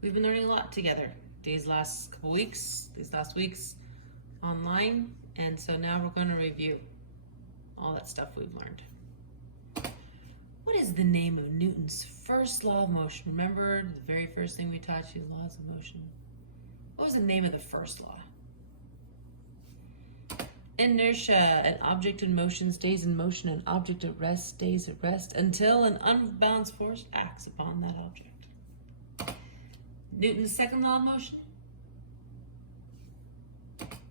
We've been learning a lot together these last weeks online, and so now we're going to review all that stuff we've learned. What is the name of Newton's first law of motion? Remember the very first thing we taught you, laws of motion. What was the name of the first law? Inertia. An object in motion stays in motion. An object at rest stays at rest until an unbalanced force acts upon that object. Newton's second law of motion.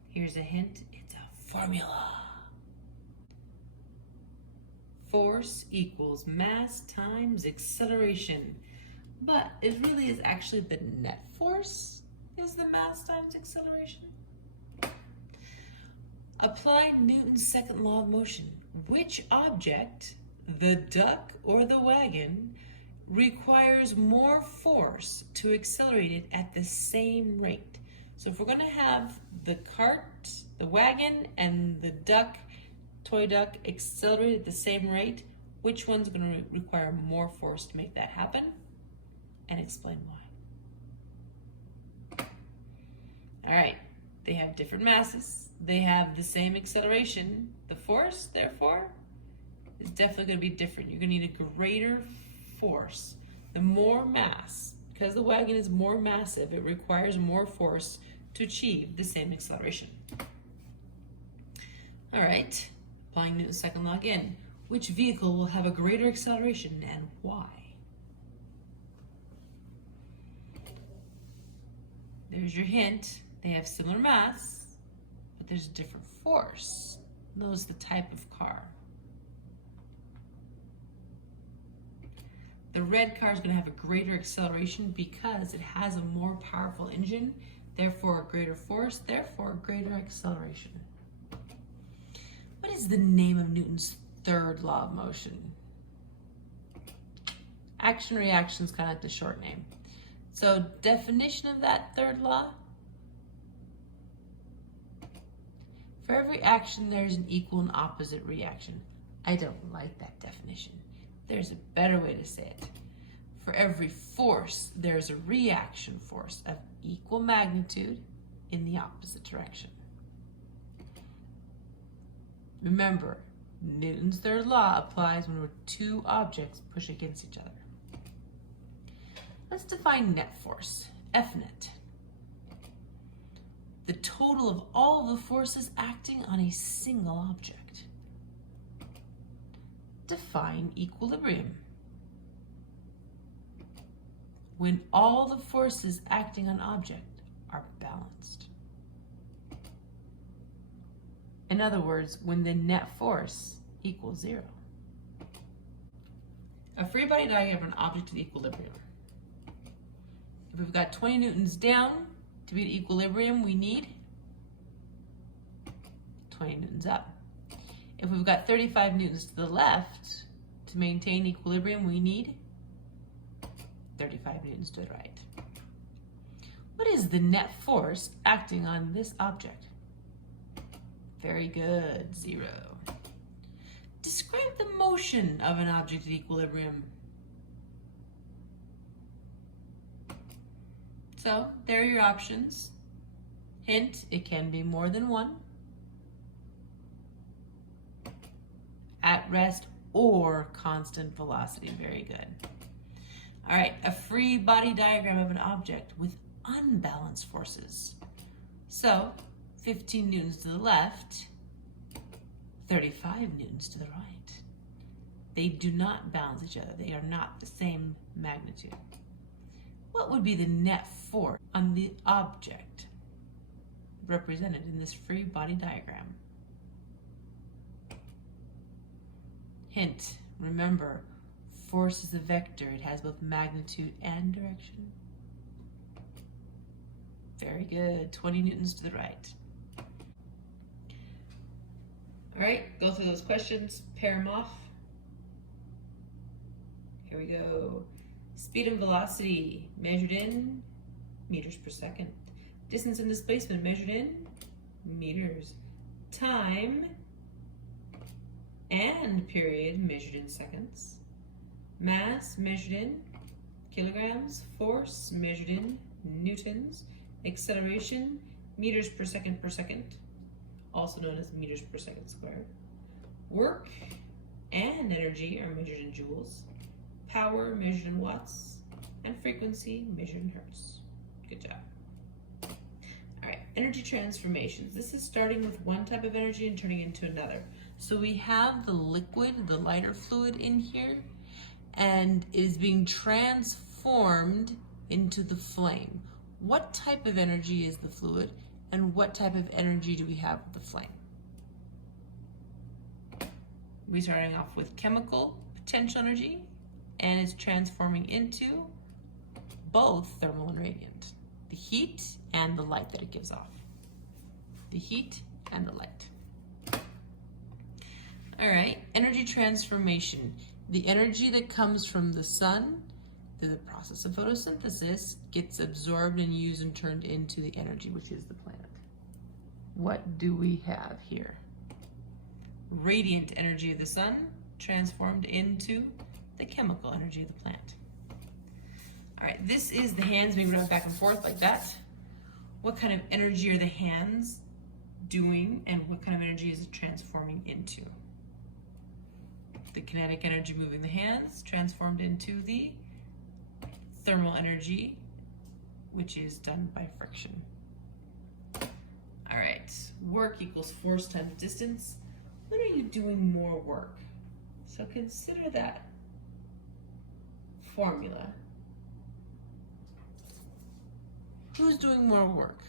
Here's a hint. It's a formula. Force equals mass times acceleration. But it really is actually the net force is the mass times acceleration. Apply Newton's second law of motion. Which object, the duck or the wagon, requires more force to accelerate it at the same rate? So if we're going to have the cart, the wagon, and the duck, toy duck, accelerate at the same rate, which one's going to require more force to make that happen? And explain why. All right, they have different masses. They have the same acceleration. The force, therefore, is definitely going to be different. You're going to need a greater force. The more mass, because the wagon is more massive, it requires more force to achieve the same acceleration. All right, applying Newton's second law again. Which vehicle will have a greater acceleration and why? There's your hint. They have similar mass, but there's a different force. Knows the type of car. The red car is going to have a greater acceleration because it has a more powerful engine, therefore a greater force, therefore a greater acceleration. What is the name of Newton's third law of motion? Action-reaction is kind of like the short name. So definition of that third law: for every action, there's an equal and opposite reaction. I don't like that definition. There's a better way to say it. For every force, there's a reaction force of equal magnitude in the opposite direction. Remember, Newton's third law applies when two objects push against each other. Let's define net force, F net. The total of all the forces acting on a single object. Define equilibrium. When all the forces acting on an object are balanced. In other words, when the net force equals 0. A free body diagram of an object at equilibrium. If we've got 20 newtons down, to be at equilibrium, we need 20 newtons up. If we've got 35 newtons to the left, to maintain equilibrium, we need 35 newtons to the right. What is the net force acting on this object? Very good, 0. Describe the motion of an object at equilibrium. So there are your options. Hint, it can be more than one. At rest or constant velocity. Very good. All right, a free body diagram of an object with unbalanced forces. So 15 newtons to the left, 35 newtons to the right. They do not balance each other. They are not the same magnitude. What would be the net force on the object represented in this free body diagram? Hint, remember, force is a vector. It has both magnitude and direction. Very good, 20 newtons to the right. All right, go through those questions, pair them off. Here we go. Speed and velocity measured in meters per second. Distance and displacement measured in meters. Time and period measured in seconds. Mass measured in kilograms. Force measured in newtons. Acceleration, meters per second, also known as meters per second squared. Work and energy are measured in joules. Power measured in watts. And frequency measured in hertz. Good job. All right, energy transformations. This is starting with one type of energy and turning into another. So we have the liquid, the lighter fluid in here, and it is being transformed into the flame. What type of energy is the fluid, and what type of energy do we have with the flame? We're starting off with chemical potential energy, and it's transforming into both thermal and radiant. The heat and the light that it gives off. The heat and the light. All right, energy transformation. The energy that comes from the sun through the process of photosynthesis gets absorbed and used and turned into the energy, which is the planet. What do we have here? Radiant energy of the sun transformed into the chemical energy of the plant. All right, this is the hands being rubbed back and forth like that. What kind of energy are the hands doing, and what kind of energy is it transforming into? The kinetic energy moving the hands transformed into the thermal energy, which is done by friction. All right, work equals force times distance. When are you doing more work? So consider that formula. Who's doing more work?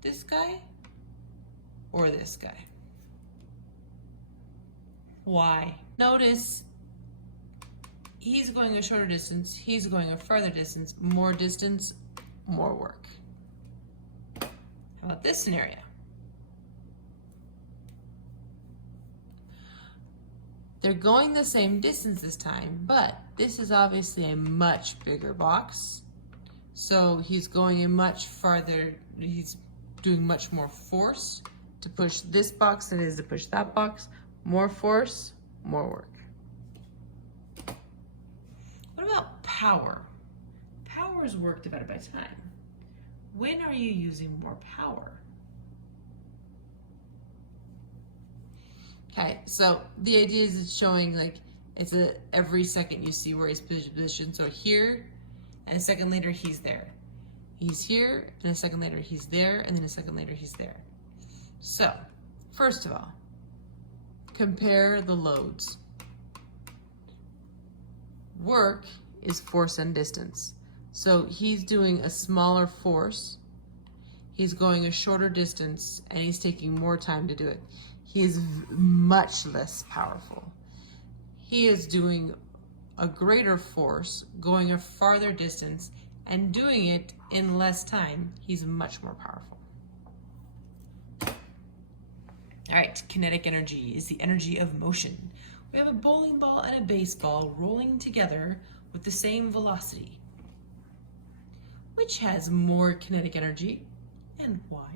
This guy or this guy? Why? Notice he's going a shorter distance, he's going a further distance, more distance, more work. How about this scenario? They're going the same distance this time, but this is obviously a much bigger box. So he's going a much farther, he's doing much more force to push this box than it is to push that box. More force, more work. What about power? Power is work divided by time. When are you using more power? Okay, so the idea is it's showing like it's every second you see where he's positioned. So here, and a second later he's there. He's here, and a second later he's there, and then a second later he's there. So, first of all, compare the loads. Work is force and distance. So he's doing a smaller force, he's going a shorter distance, and he's taking more time to do it. He is much less powerful. He is doing a greater force, going a farther distance, and doing it in less time. He's much more powerful. All right, kinetic energy is the energy of motion. We have a bowling ball and a baseball rolling together with the same velocity. Which has more kinetic energy and why?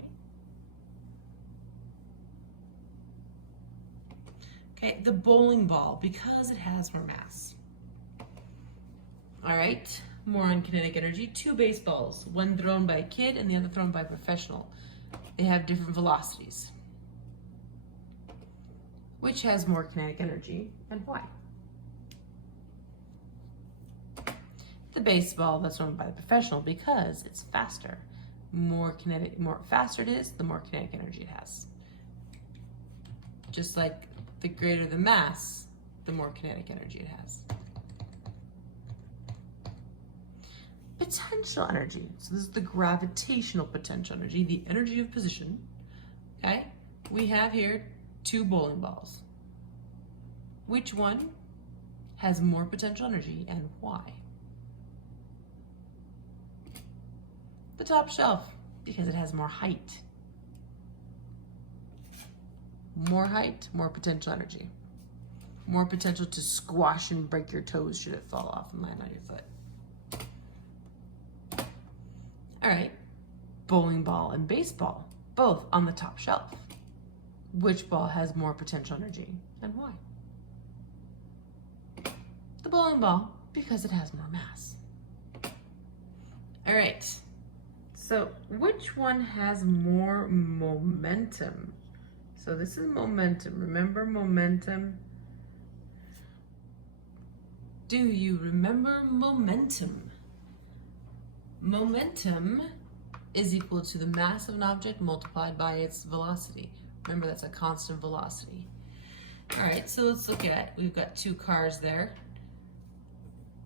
Okay, the bowling ball, because it has more mass. All right, more on kinetic energy. Two baseballs, one thrown by a kid and the other thrown by a professional. They have different velocities. Which has more kinetic energy and why? The baseball that's thrown by the professional, because it's faster. More faster it is, the more kinetic energy it has. Just like the greater the mass, the more kinetic energy it has. Potential energy. So this is the gravitational potential energy, the energy of position. Okay? We have here two bowling balls. Which one has more potential energy and why? The top shelf, because it has more height. More height, more potential energy. More potential to squash and break your toes should it fall off and land on your foot. All right, bowling ball and baseball, both on the top shelf. Which ball has more potential energy and why? The bowling ball, Because it has more mass. All right, so which one has more momentum? So this is momentum. Remember momentum? Do you remember momentum? Momentum is equal to the mass of an object multiplied by its velocity. Remember, that's a constant velocity. All right, so let's look at, we've got two cars there.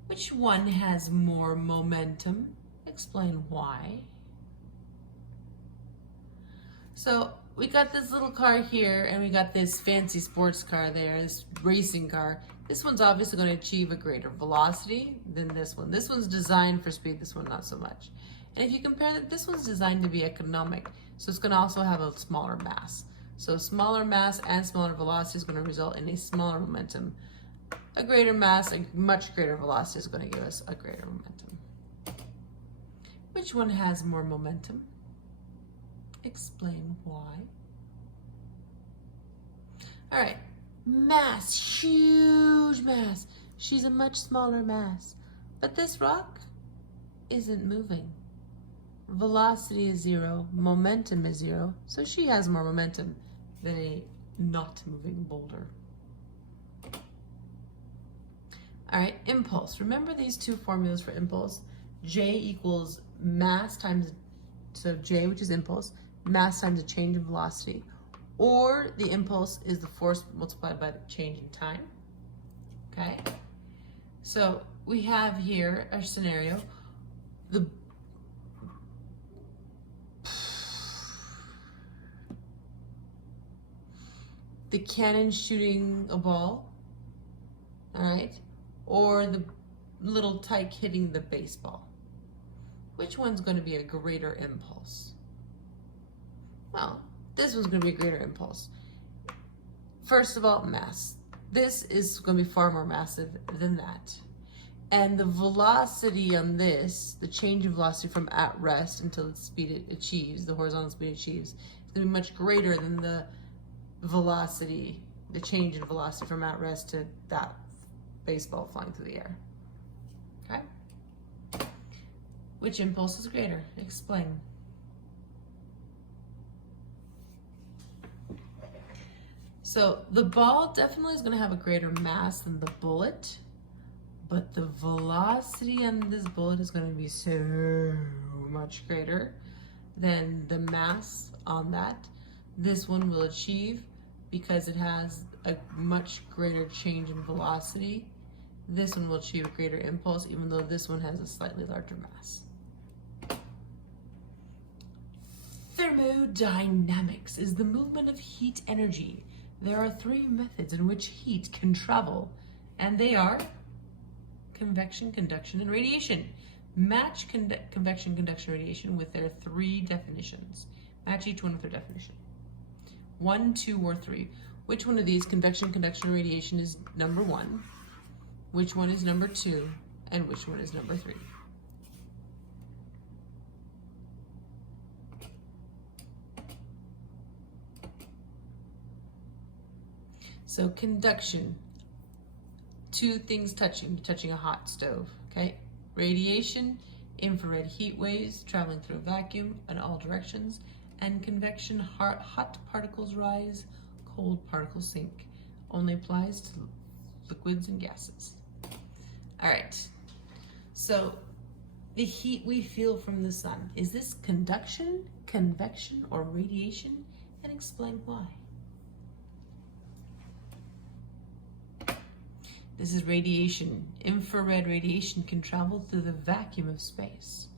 Which one has more momentum? Explain why. So we got this little car here and we got this fancy sports car there, this racing car. This one's obviously going to achieve a greater velocity than this one. This one's designed for speed, this one not so much. And if you compare that, this one's designed to be economic, so it's going to also have a smaller mass. So smaller mass and smaller velocity is going to result in a smaller momentum. A greater mass, a much greater velocity is going to give us a greater momentum. Which one has more momentum? Explain why. All right, mass, huge mass. She's a much smaller mass, but this rock isn't moving. Velocity is 0, momentum is 0, so she has more momentum than a not moving boulder. All right, impulse. Remember these two formulas for impulse? J equals mass times, so J, which is impulse, mass times the change in velocity, or the impulse is the force multiplied by the change in time. Okay? So we have here a scenario. The cannon shooting a ball, all right, or the little tyke hitting the baseball. Which one's going to be a greater impulse? Well, this one's going to be a greater impulse. First of all, mass. This is going to be far more massive than that. And the velocity on this, the change in velocity from at rest until the speed it achieves, the horizontal speed it achieves, is going to be much greater than the velocity, the change in velocity from at rest to that baseball flying through the air. Okay? Which impulse is greater? Explain. So the ball definitely is going to have a greater mass than the bullet, but the velocity on this bullet is going to be so much greater than the mass on that. This one will achieve because it has a much greater change in velocity. This one will achieve a greater impulse, even though this one has a slightly larger mass. Thermodynamics is the movement of heat energy. There are 3 methods in which heat can travel, and they are convection, conduction, and radiation. Match convection, conduction, radiation with their 3 definitions. Match each one with their definition. 1, 2, or 3. Which one of these, convection, conduction, and radiation, is number 1? Which one is number 2? And which one is number 3? So conduction, 2 things touching a hot stove, okay? Radiation, infrared heat waves traveling through a vacuum in all directions. And convection, hot particles rise, cold particles sink. Only applies to liquids and gases. All right, so the heat we feel from the sun, is this conduction, convection, or radiation? And explain why. This is radiation. Infrared radiation can travel through the vacuum of space.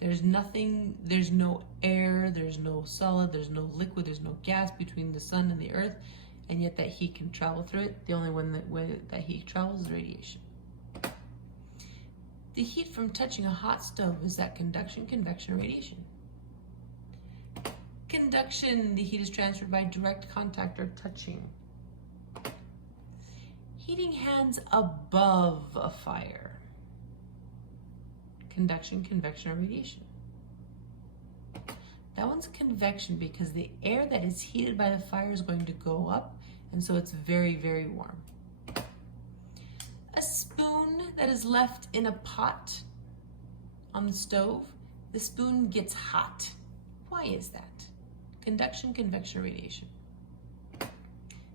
There's nothing, there's no air, there's no solid, there's no liquid, there's no gas between the sun and the earth, and yet that heat can travel through it. The only way that heat travels is radiation. The heat from touching a hot stove, is that conduction, convection, or radiation? Conduction, the heat is transferred by direct contact or touching. Heating hands above a fire. Conduction, convection, or radiation? That one's convection because the air that is heated by the fire is going to go up, and so it's very, very warm. that is left in a pot on the stove, the spoon gets hot. Why is that? Conduction, convection, or radiation?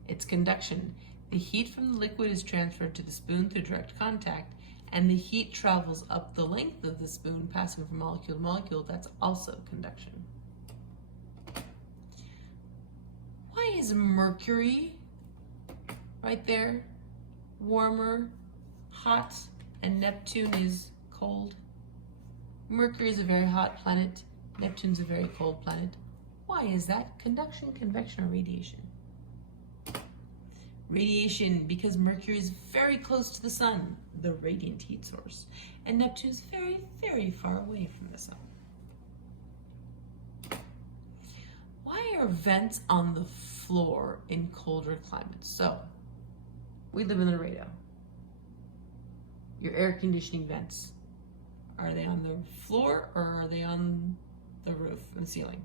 It's conduction. The heat from the liquid is transferred to the spoon through direct contact, and the heat travels up the length of the spoon, passing from molecule to molecule. That's also conduction. Why is mercury right there warmer, hot, and Neptune is cold? Mercury is a very hot planet. Neptune's a very cold planet. Why is that? Conduction, convection, or radiation? Radiation, because Mercury is very close to the sun, the radiant heat source, and Neptune is very, very far away from the sun. Why are vents on the floor in colder climates? So, we live in Laredo. Your air conditioning vents, are they on the floor or are they on the roof and ceiling?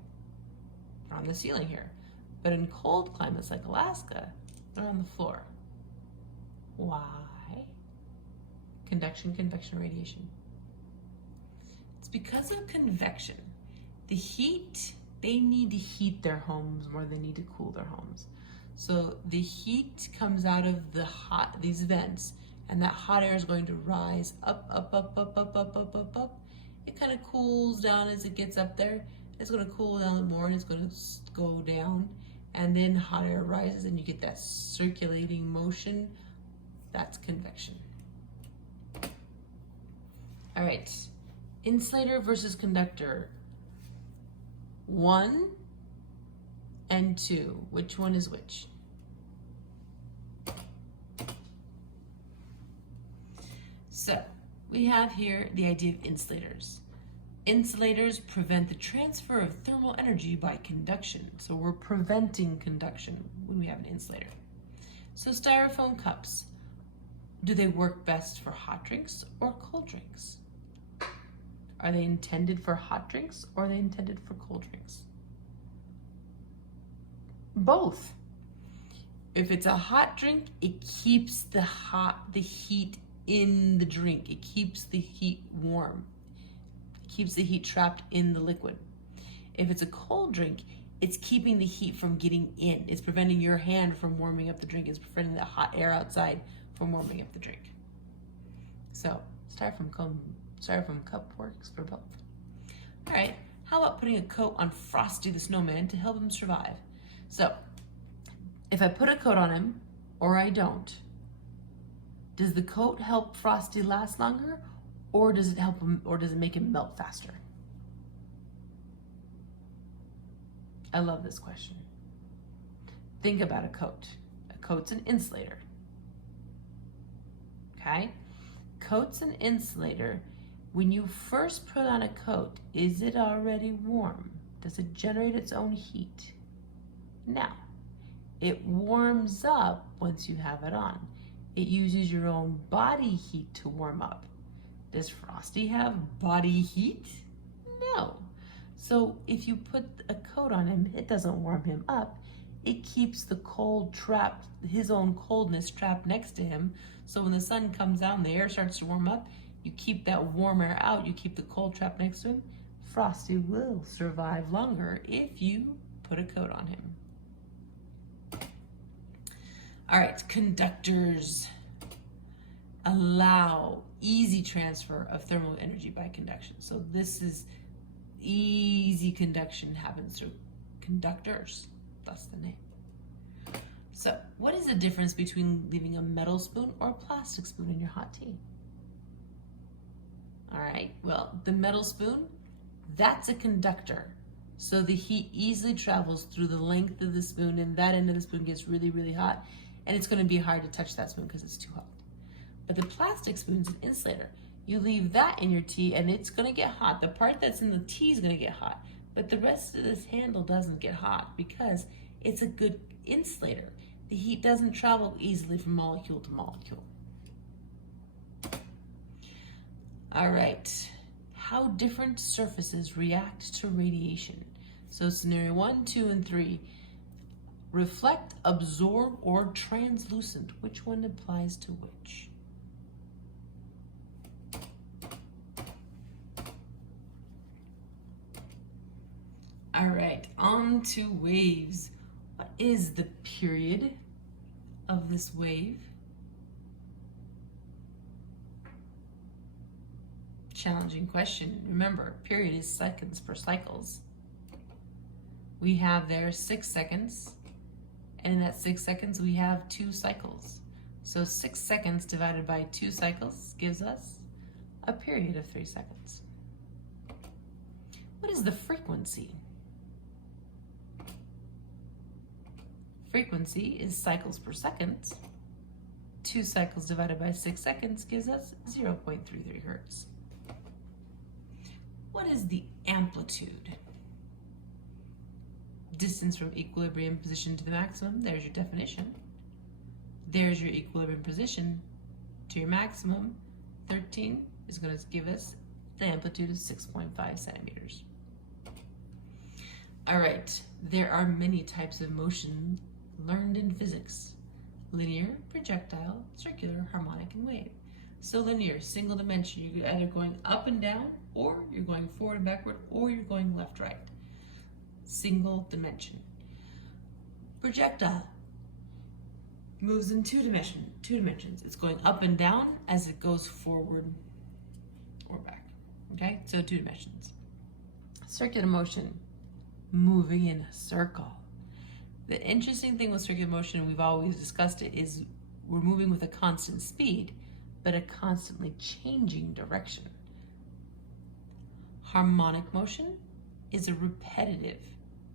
They're on the ceiling here. But in cold climates like Alaska, they're on the floor. Why? Conduction, convection, radiation. It's because of convection. The heat, they need to heat their homes more than they need to cool their homes. So the heat comes out of these vents, and that hot air is going to rise up, up, up, up, up, up, up, up, up. It kind of cools down as it gets up there. It's going to cool down more, and it's going to go down. And then hot air rises, and you get that circulating motion. That's convection. All right, insulator versus conductor. 1 and 2, which one is which? So we have here the idea of insulators. Insulators prevent the transfer of thermal energy by conduction. So we're preventing conduction when we have an insulator. So styrofoam cups, do they work best for hot drinks or cold drinks? Are they intended for hot drinks or are they intended for cold drinks? Both. If it's a hot drink, it keeps the heat in the drink. It keeps the heat warm. It keeps the heat trapped in the liquid. If it's a cold drink, it's keeping the heat from getting in. It's preventing your hand from warming up the drink. It's preventing the hot air outside from warming up the drink. So styrofoam cup works for both. All right, how about putting a coat on Frosty the Snowman to help him survive? So if I put a coat on him or I don't, does the coat help Frosty last longer, or does it help him, or does it make him melt faster? I love this question. Think about a coat. A coat's an insulator. Okay? Coat's an insulator. When you first put on a coat, is it already warm? Does it generate its own heat? No. It warms up once you have it on. It uses your own body heat to warm up. Does Frosty have body heat? No. So if you put a coat on him, it doesn't warm him up. It keeps the cold trapped, his own coldness trapped next to him. So when the sun comes out and the air starts to warm up, you keep that warm air out, you keep the cold trapped next to him. Frosty will survive longer if you put a coat on him. All right, conductors allow easy transfer of thermal energy by conduction. So this is easy conduction happens through conductors, thus the name. So what is the difference between leaving a metal spoon or a plastic spoon in your hot tea? All right, well, the metal spoon, that's a conductor. So the heat easily travels through the length of the spoon, and that end of the spoon gets really, really hot, and it's going to be hard to touch that spoon because it's too hot. But the plastic spoon's an insulator. You leave that in your tea and it's going to get hot. The part that's in the tea is going to get hot, but the rest of this handle doesn't get hot because it's a good insulator. The heat doesn't travel easily from molecule to molecule. All right, how different surfaces react to radiation. So scenario 1, 2, and 3. Reflect, absorb, or translucent. Which one applies to which? On to waves. What is the period of this wave? Challenging question. Remember, period is seconds per cycles. We have there 6 seconds, and in that 6 seconds we have 2 cycles. So 6 seconds divided by 2 cycles gives us a period of 3 seconds. What is the frequency? Frequency is cycles per second. 2 cycles divided by 6 seconds gives us 0.33 hertz. What is the amplitude? Distance from equilibrium position to the maximum. There's your definition. There's your equilibrium position to your maximum. 13 is going to give us the amplitude of 6.5 centimeters. All right, there are many types of motion learned in physics: linear, projectile, circular, harmonic, and wave. So linear, single dimension, you're either going up and down, or you're going forward and backward, or you're going left, right. Single dimension. Projectile moves in two dimensions. It's going up and down as it goes forward or back. Okay, so 2 dimensions. Circular motion, moving in a circle. The interesting thing with circular motion, we've always discussed it, is we're moving with a constant speed, but a constantly changing direction. Harmonic motion is a repetitive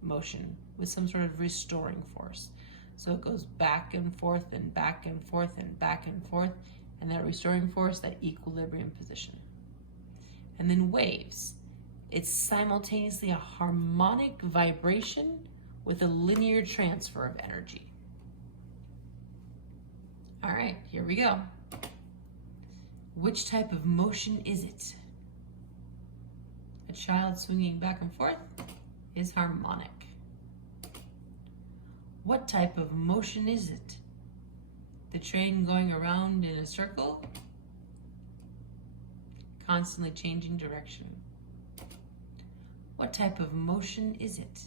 motion with some sort of restoring force. So it goes back and forth and back and forth and back and forth, and that restoring force, that equilibrium position. And then waves. It's simultaneously a harmonic vibration with a linear transfer of energy. All right, here we go. Which type of motion is it? A child swinging back and forth is harmonic. What type of motion is it? The train going around in a circle, constantly changing direction. What type of motion is it?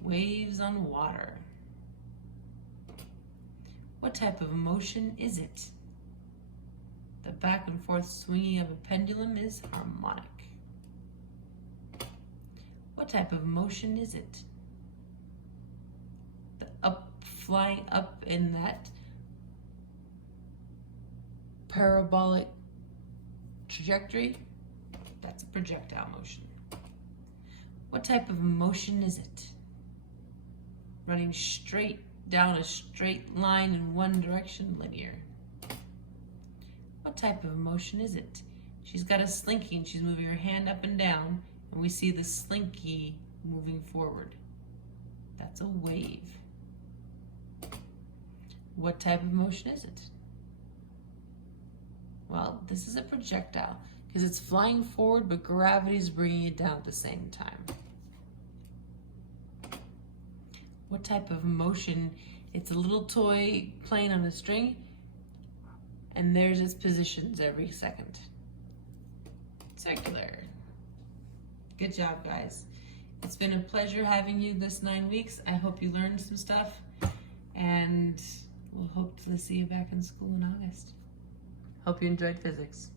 Waves on water. What type of motion is it? The back and forth swinging of a pendulum is harmonic. What type of motion is it? The flying up in that parabolic trajectory, that's a projectile motion. What type of motion is it? Running straight down a straight line in one direction, linear. What type of motion is it? She's got a slinky and she's moving her hand up and down, and we see the slinky moving forward. That's a wave. What type of motion is it? Well, this is a projectile because it's flying forward, but gravity is bringing it down at the same time. What type of motion? It's a little toy playing on a string, and there's its positions every second. Circular. Good job, guys. It's been a pleasure having you this 9 weeks. I hope you learned some stuff, and we'll hope to see you back in school in August. Hope you enjoyed physics.